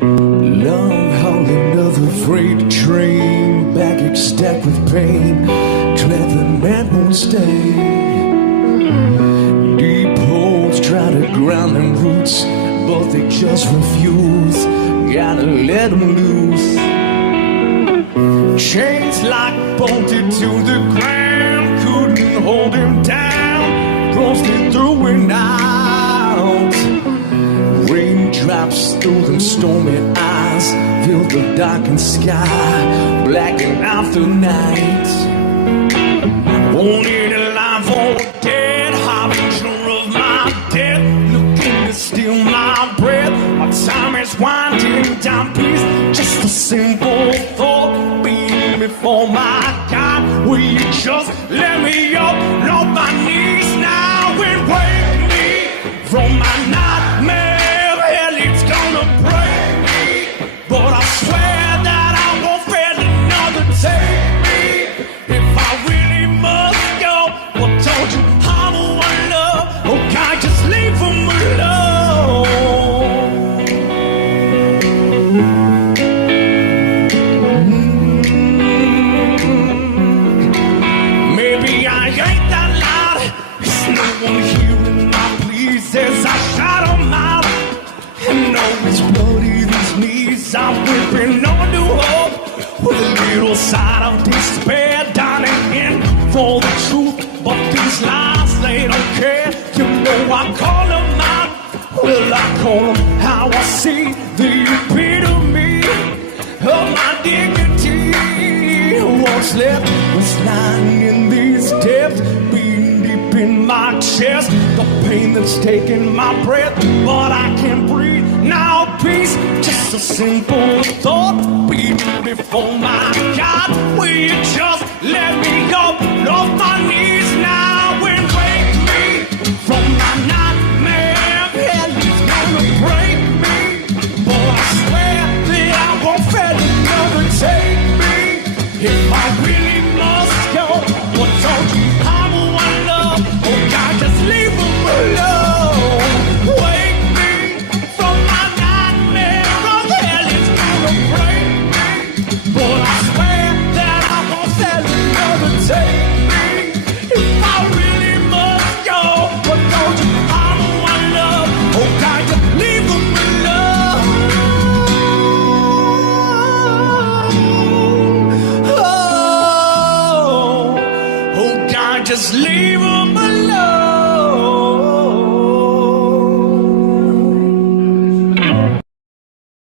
Long haul, another freight train, baggage stacked with pain. Clever man won't stay. Deep holes try to ground them roots, but they just refuse. Gotta let them loose. Chains like bolted to the ground, couldn't hold him down. Roasted through and out. Raindrops through them stormy eyes, fill the darkened sky, blacken out the night. Wanted alive or dead, harbinger of my death, looking to steal my breath. My time is winding down, peace, just a simple thought beating before my God. Will you just let me up off my knees now and wake me from my nightmare? Hell, it's gonna break me, but I swear that I won't fail another take me. If I really must go, well, don't you hobble one love, oh God, just leave them alone. Maybe I ain't that loud, there's no one hearing my pleas as I shout 'em out. And know it's bloody, these knees I'm whipping on new hope, with a little side of despair, dying in for the truth. But these lies, they don't care. You know I call them out. Well, I call them how I see the epitome of my dignity. What's left was lying in these depths, beating deep in my chest. The pain that's taking my breath, but I can't breathe now. Peace, just a simple thought beating before my God. Will you just let me go off my knees?